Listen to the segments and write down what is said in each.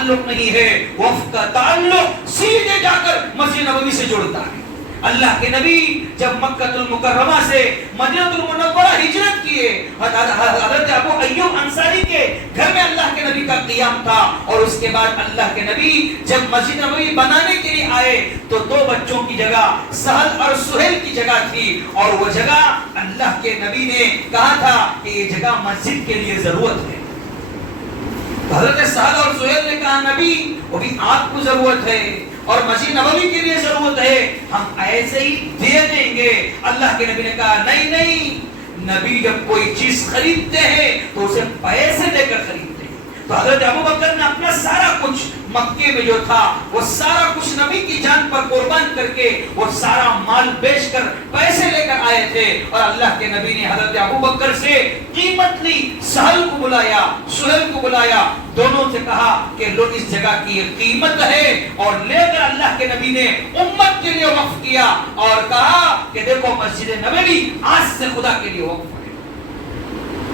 تعلق نہیں ہے، وقف کا تعلق سیدھے جا کر مسجد نبوی سے جڑتا ہے۔ اللہ کے نبی جب مکہ المکرمہ سے مدینہ المنورہ ہجرت کیے، حضرت ابو ایوب انصاری کے گھر میں اللہ کے نبی کا قیام تھا، اور اس کے بعد اللہ کے نبی جب مسجد نبوی بنانے کے لیے آئے تو دو بچوں کی جگہ سہل اور سہیل کی جگہ تھی، اور وہ جگہ اللہ کے نبی نے کہا تھا کہ یہ جگہ مسجد کے لیے ضرورت ہے۔ حضرت سہل اور سہیل نے کہا نبی وہ بھی آپ کو ضرورت ہے اور مسجد نبوی کے لیے ضرورت ہے، ہم ایسے ہی دے دیں گے۔ اللہ کے نبی نے کہا نہیں نہیں، نبی جب کوئی چیز خریدتے ہیں تو اسے پیسے دے کر خریدتے ہیں۔ تو حضرت ابوبکر نے اپنا سارا کچھ مکے میں جو تھا وہ سارا کچھ نبی کی جان پر قربان کر کے وہ سارا مال بیچ کر پیسے لے کر آئے تھے، اور اللہ کے نبی نے حضرت ابوبکر سے قیمت لی، سہل کو بلایا، سہیل کو بلایا، دونوں سے کہا کہ لو اس جگہ کی یہ قیمت ہے، اور لے کر اللہ کے نبی نے امت کے لیے وقف کیا اور کہا کہ دیکھو مسجد نبوی آج سے خدا کے لیے وقف ہے۔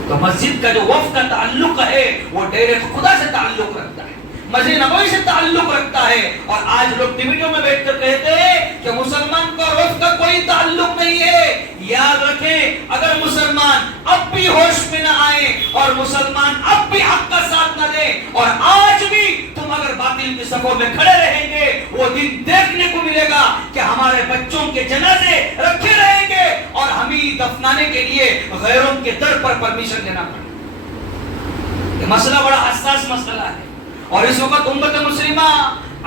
تو مسجد کا جو وقف کا تعلق ہے وہ ڈائریکٹ خدا سے تعلق رکھتا ہے، مسجد نبوی سے تعلق رکھتا ہے۔ اور آج لوگ ڈیبیٹوں میں بیٹھ کر کہتے ہیں کہ مسلمان کا وقف کا کوئی تعلق نہیں ہے۔ یاد رکھیں اگر مسلمان اب بھی ہوش میں نہ آئے اور مسلمان اب بھی حق کا ساتھ نہ دے، اور آج بھی تم اگر باطل کی صفوں میں کھڑے رہیں گے، وہ دن دیکھنے کو ملے گا کہ ہمارے بچوں کے جنازے رکھے رہیں گے اور ہمیں دفنانے کے لیے غیروں کے در پر پرمیشن لینا پڑے گا۔ یہ مسئلہ بڑا حساس مسئلہ ہے، اور اس وقت امت مسلمہ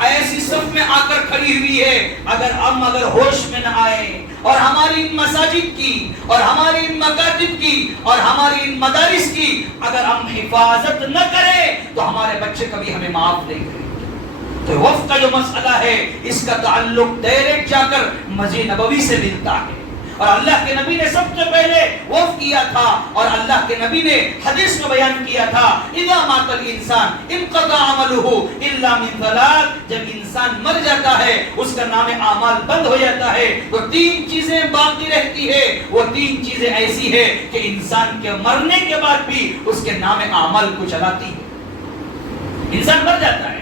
ایسی صف میں آ کر کھڑی ہوئی ہے۔ اگر ہم ہوش میں نہ آئے اور ہماری ان مساجد کی اور ہماری ان مکاتب کی اور ہماری ان مدارس کی اگر ہم حفاظت نہ کریں تو ہمارے بچے کبھی ہمیں معاف نہیں کریں۔ تو وقف کا جو مسئلہ ہے اس کا تعلق ڈائریکٹ جا کر مسجد نبوی سے ملتا ہے، اور اللہ کے نبی نے سب سے پہلے وقف کیا تھا، اور اللہ کے نبی نے حدیث میں بیان کیا تھا اذا مات الانسان انقطع عمله الا من ثلاث، جب انسان مر جاتا ہے اس کا نام اعمال بند ہو جاتا ہے تو تین چیزیں باقی رہتی ہے۔ وہ تین چیزیں ایسی ہے کہ انسان کے مرنے کے بعد بھی اس کے نام اعمال کو چلاتی ہے۔ انسان مر جاتا ہے،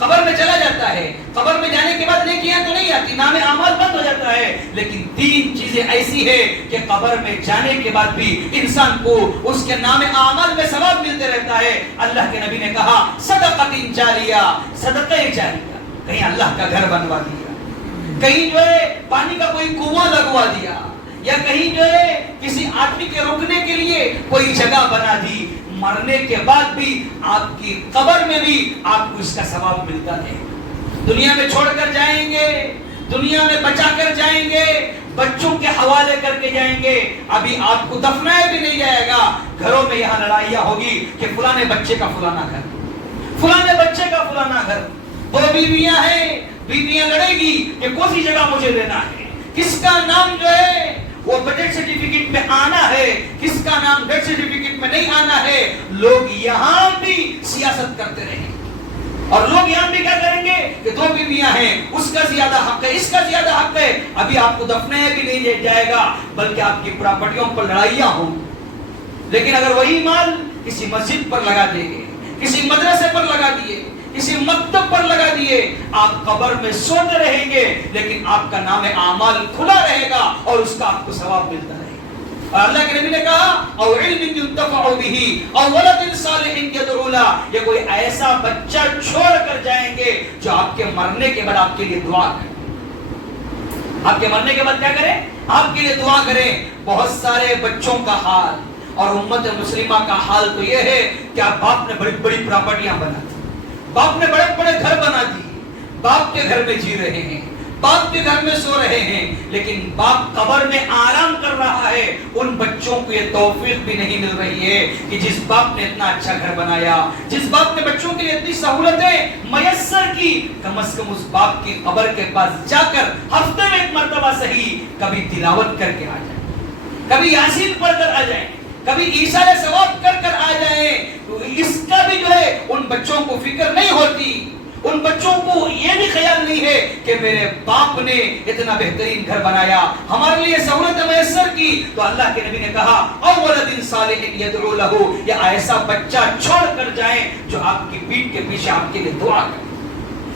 قبر میں چلا جاتا ہے، قبر میں جانے کے بعد نیکیاں تو نہیں آتی، نام اعمال بند ہو جاتا ہے، لیکن تین چیزیں ایسی ہے کہ قبر میں جانے کے بعد بھی انسان کو اس کے نام اعمال میں ثواب ملتے رہتا ہے۔ اللہ کے نبی نے کہا صدقۃ جاریہ، صدقہ جاریہ، کہیں اللہ کا گھر بنوا دیا، کہیں جو ہے پانی کا کوئی کنواں لگوا دیا، یا کہیں جو ہے کسی آدمی کے رکنے کے لیے کوئی جگہ بنا دی، مرنے کے بعد بھی آپ کی قبر میں بھی آپ کو اس کا ثواب ملتا ہے۔ دنیا میں چھوڑ کر جائیں گے، دنیا میں بچا کر جائیں گے، بچوں کے حوالے کر کے جائیں گے، ابھی آپ کو دفنایا بھی نہیں جائے گا، گھروں میں یہاں لڑائیاں ہوگی کہ فلانے بچے کا فلانا گھر، فلانے بچے کا فلانا گھر، دو بیویاں ہیں، بیویاں لڑے گی کہ کون سی جگہ مجھے لینا ہے، کس کا نام جو ہے وہ ڈیتھ سرٹیفکیٹ میں آنا ہے، کس کا نام ڈیتھ سرٹیفکیٹ میں نہیں آنا ہے۔ لوگ یہاں بھی سیاست کرتے رہیں، اور لوگ یہاں بھی کیا کریں گے کہ دو بیویاں ہیں، اس کا زیادہ حق ہے، اس کا زیادہ حق ہے، ابھی آپ کو دفنایا بھی نہیں جائے گا بلکہ آپ کی پراپرٹیوں پر لڑائیاں ہوں۔ لیکن اگر وہی مال کسی مسجد پر لگا دیں گے، کسی مدرسے پر لگا دیے، کسی مکتب پر لگا دیے، آپ قبر میں سوتے رہیں گے لیکن آپ کا نام اعمال کھلا رہے گا اور اس کا آپ کو ثواب ملتا رہے گا۔ اور اللہ کے نبی نے کہا او علم ينتفع به او ولد صالح يدعو له، یہ کوئی ایسا بچہ چھوڑ کر جائیں گے جو آپ کے مرنے کے بعد آپ کے لیے دعا کرے۔ آپ کے مرنے کے بعد کیا کرے؟ آپ کے لیے دعا کرے۔ بہت سارے بچوں کا حال اور امت مسلمہ کا حال تو یہ ہے کہ باپ نے بڑی بڑی پراپرٹیاں بنا دی، باپ نے بڑے بڑے گھر بنا دیے، باپ کے گھر میں جی رہے ہیں، باپ کے گھر میں سو رہے ہیں، لیکن باپ قبر میں آرام کر رہا ہے۔ ان بچوں کو یہ توفیق بھی نہیں مل رہی ہے کہ جس باپ نے اتنا اچھا گھر بنایا، جس باپ نے بچوں کے لیے اتنی سہولتیں میسر کی، کم از کم اس باپ کی قبر کے پاس جا کر ہفتے میں ایک مرتبہ صحیح کبھی تلاوت کر کے آ جائیں، کبھی یاسین پڑھ کر آ جائیں، کبھی ایصال ثواب کر کر آ جائیں۔ تو اس کا بھی جو ہے ان بچوں کو فکر نہیں ہوتی۔ ان بچوں کو یہ بھی خیال نہیں ہے کہ میرے باپ نے اتنا بہترین گھر بنایا، ہمارے لیے سہولت میسر کی، تو اللہ کے نبی نے کہا اولد صالح یدعو لہ، یا ایسا بچہ چھوڑ کر جائیں جو آپ کی پیٹھ کے پیچھے آپ کے لیے دعا کرے۔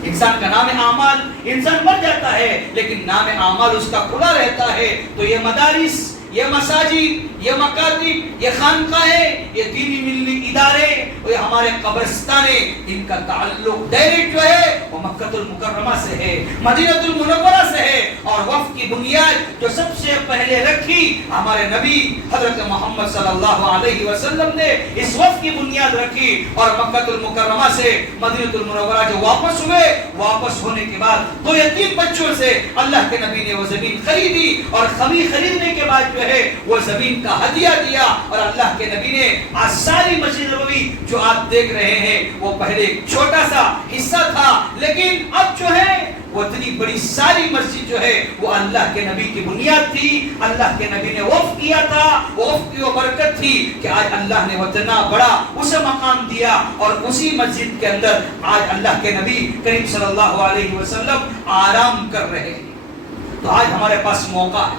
انسان کا نام اعمال، انسان مر جاتا ہے لیکن نام اعمال اس کا کھلا رہتا ہے۔ تو یہ مدارس، یہ مساجد، یہ مکاتب، یہ خانقاہیں، یہ دینی ملی ادارے اور یہ ہمارے قبرستانے، ان کا تعلق ڈائریکٹ جو ہے وہ مکہ المکرمہ سے ہے، مدینہ المنورہ سے ہے، اور وقف کی بنیاد جو سب سے پہلے رکھی ہمارے نبی حضرت محمد صلی اللہ علیہ وسلم نے اس وقف کی بنیاد رکھی، اور مکہ المکرمہ سے مدینہ المنورہ جو واپس ہوئے، واپس ہونے کے بعد دو یتیم بچوں سے اللہ کے نبی نے وہ زمین خریدی، اور خریدنے کے بعد جو ہے وہ زمین کا ہدیہ دیا، اور اللہ کے نبی نے آج ساری مسجد نبوی جو آپ دیکھ رہے ہیں وہ پہلے ایک چھوٹا سا حصہ تھا، لیکن اب جو ہے وہ اتنی بڑی ساری مسجد جو ہے وہ اللہ کے نبی کی بنیاد تھی، اللہ کے نبی نے وقف کیا تھا، وقف کی وہ برکت تھی کہ آج اللہ نے اتنا بڑا اسے مقام دیا، اور اسی مسجد کے اندر آج اللہ کے نبی کریم صلی اللہ علیہ وسلم آرام کر رہے ہیں۔ تو آج ہمارے پاس موقع ہے